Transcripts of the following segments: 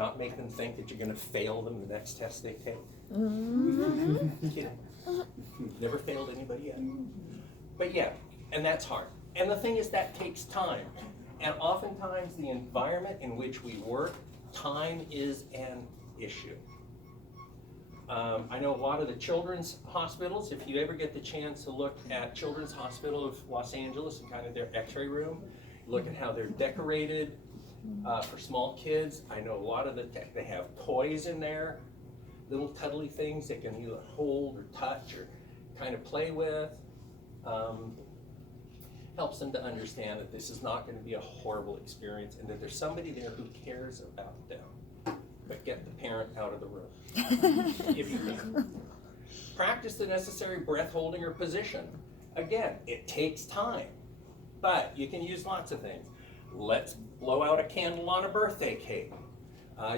not make them think that you're gonna fail them the next test they take. Kidding. Never failed anybody yet. But yeah, and that's hard. And the thing is, that takes time. And oftentimes the environment in which we work, time is an issue. I know a lot of the children's hospitals, if you ever get the chance to look at Children's Hospital of Los Angeles and kind of their x-ray room, look at how they're decorated for small kids. I know a lot of they have toys in there, little cuddly things they can either hold or touch or kind of play with. Helps them to understand that this is not going to be a horrible experience and that there's somebody there who cares about them. But get the parent out of the room, if you can. Practice the necessary breath holding or position. Again, it takes time, but you can use lots of things. Let's blow out a candle on a birthday cake.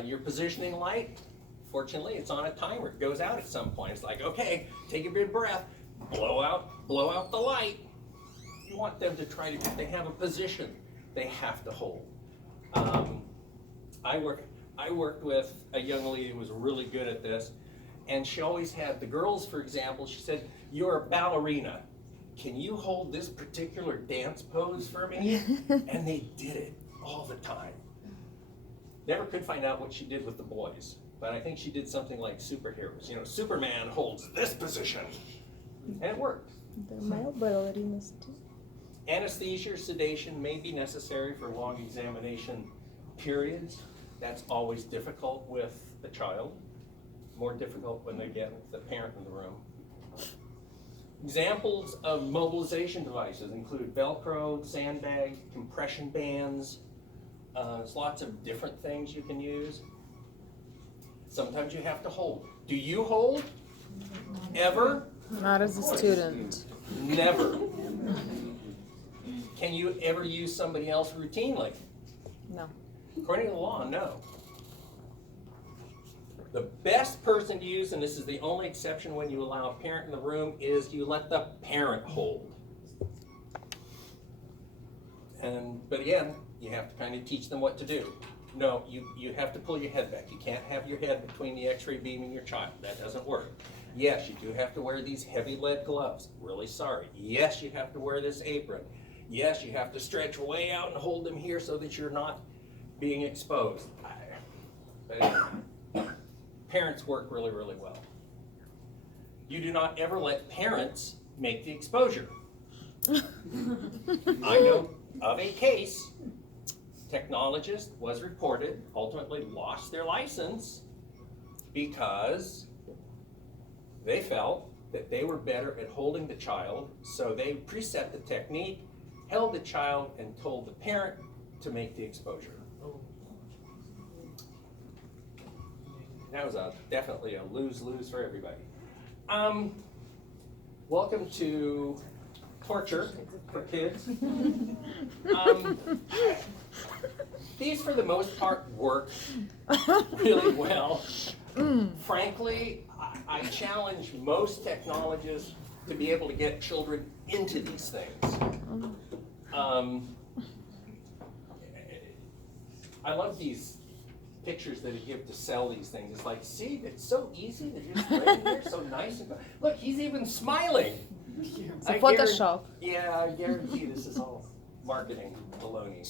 Your positioning light, fortunately, it's on a timer. It goes out at some point. It's like, okay, take a big breath, blow out the light. You want them to try to, if they have a position, they have to hold. I worked with a young lady who was really good at this, and she always had the girls, for example, she said, "You're a ballerina. Can you hold this particular dance pose for me?" And they did it all the time. Never could find out what she did with the boys, but I think she did something like superheroes. You know, Superman holds this position, and it worked. They're mild ballerinas too. Anesthesia or sedation may be necessary for long examination periods. That's always difficult with the child. More difficult when they get the parent in the room. Examples of mobilization devices include Velcro, sandbag, compression bands. There's lots of different things you can use. Sometimes you have to hold. Do you hold? Ever? Not as a student. Never. Can you ever use somebody else routinely? No. According to the law, no. The best person to use, and this is the only exception when you allow a parent in the room, is you let the parent hold. But again, you have to kind of teach them what to do. No, you have to pull your head back. You can't have your head between the x-ray beam and your child. That doesn't work. Yes, you do have to wear these heavy lead gloves. Really sorry. Yes, you have to wear this apron. Yes, you have to stretch way out and hold them here so that you're not being exposed. But anyway, parents work really, really well. You do not ever let parents make the exposure. I know of a case, technologist was reported, ultimately lost their license because they felt that they were better at holding the child, so they preset the technique, held the child, and told the parent to make the exposure. That was definitely a lose-lose for everybody. Welcome to torture for kids. These, for the most part, work really well. Frankly, I challenge most technologists to be able to get children into these things. I love these pictures that I give to sell these things. It's like, see, it's so easy. They're just right in there, so nice. And look, he's even smiling. It's a Photoshop. I guarantee this is all marketing baloney.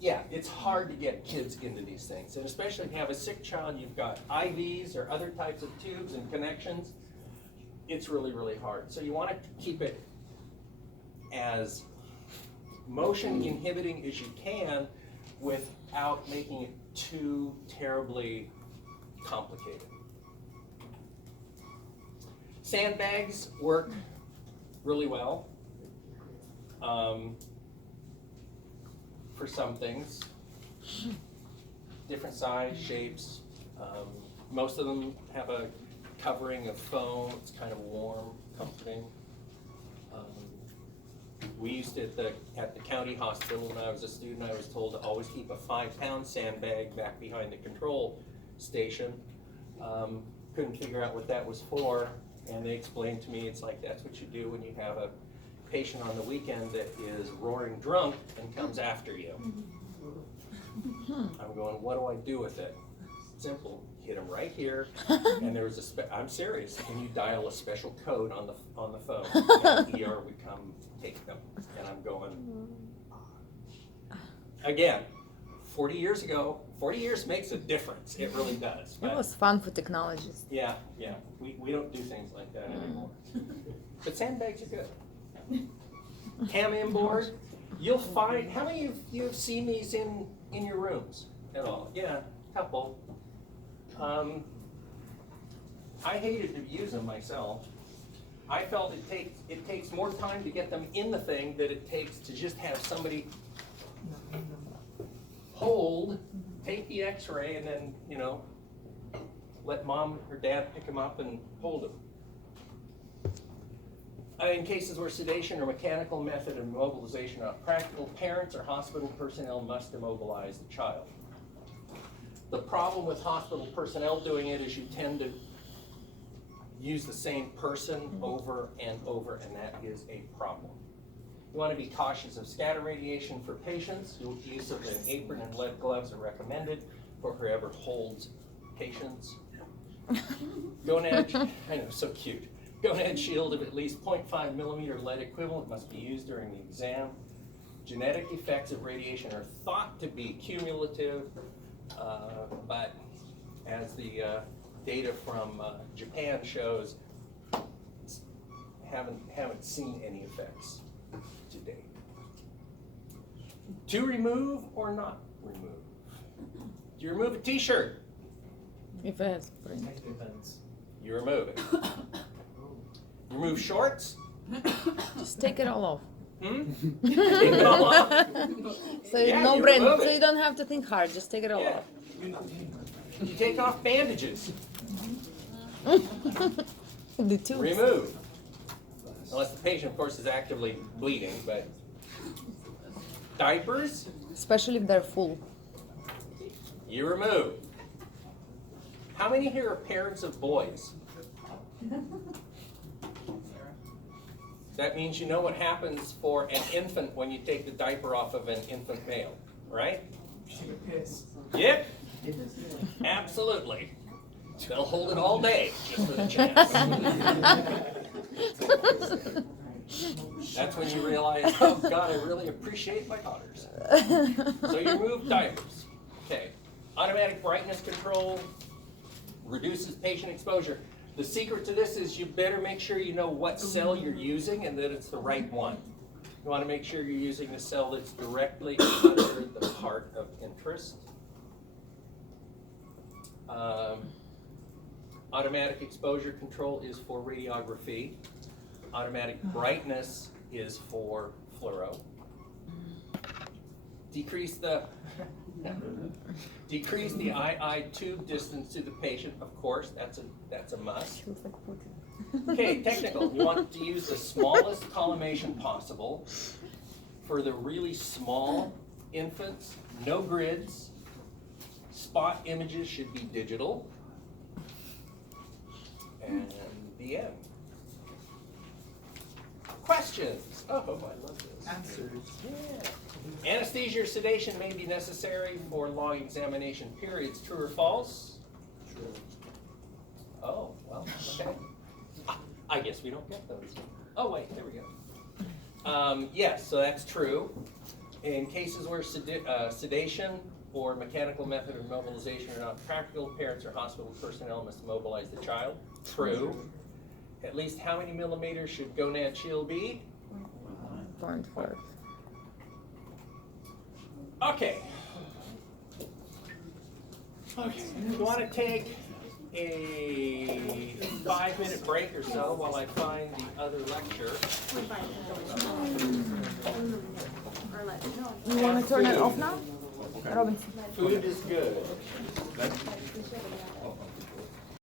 Yeah, it's hard to get kids into these things. And especially if you have a sick child, you've got IVs or other types of tubes and connections. It's really, really hard. So you want to keep it as motion inhibiting as you can without making it too terribly complicated. Sandbags work really well for some things. Different size, shapes. Most of them have a covering of foam. It's kind of warm, comforting. We used it at the county hospital when I was a student. I was told to always keep a 5-pound sandbag back behind the control station. Couldn't figure out what that was for, and they explained to me it's like that's what you do when you have a patient on the weekend that is roaring drunk and comes after you. I'm going, what do I do with it? Simple, hit them right here, and there was I'm serious, and you dial a special code on the phone, and the ER would come take them, and I'm going, again, 40 years ago, 40 years makes a difference, it really does. It was fun for technologists. Yeah, we don't do things like that anymore. But sandbags are good. Cam inboard, you'll find, how many of you have seen these in your rooms at all? Yeah, a couple. I hated to use them myself. I felt it takes more time to get them in the thing than it takes to just have somebody hold, take the x-ray, and then, let mom or dad pick them up and hold them. In cases where sedation or mechanical method of immobilization are not practical, parents or hospital personnel must immobilize the child. The problem with hospital personnel doing it is you tend to use the same person over and over, and that is a problem. You want to be cautious of scatter radiation for patients. Use of an apron and lead gloves are recommended for whoever holds patients. Gonad, I know, so cute. Gonad shield of at least 0.5 millimeter lead equivalent must be used during the exam. Genetic effects of radiation are thought to be cumulative, but as the data from Japan shows, haven't seen any effects to date. To remove or not remove? Do you remove a t-shirt? If it has print. You remove it. Remove shorts? Just take it all off. Take it all off? So Yeah, no you brain. remove So it. you don't have to think hard. Just take it all Yeah. off. You take off bandages. The tubes. Remove. Unless the patient, of course, is actively bleeding, but diapers, Especially if they're full. you remove. How many here are parents of boys? That means you know what happens for an infant when you take the diaper off of an infant male, right? Yep. Absolutely. They'll hold it all day just for the chance. That's when you realize, oh God, I really appreciate my daughters. So you remove diapers. Okay. Automatic brightness control reduces patient exposure. The secret to this is you better make sure you know what cell you're using and that it's the right one. You want to make sure you're using the cell that's directly under the part of interest. Automatic exposure control is for radiography. Automatic brightness is for fluoro. Decrease the II tube distance to the patient, of course, that's a must. Okay, technical. You want to use the smallest collimation possible. For the really small infants, no grids. Spot images should be digital. And the end. Questions? Oh, I love this. Answers. Yeah. Anesthesia or sedation may be necessary for long examination periods. True or false? True. Oh, well, okay. I guess we don't get those. Oh, wait, there we go. Yes, so that's true. In cases where sedation or mechanical method of immobilization are not practical, parents or hospital personnel must immobilize the child. True. At least how many millimeters should gonad shield be? 0.5. Okay. Okay. You want to take a 5-minute break or so while I find the other lecture. You want to turn it off now? Robinson. Food is good.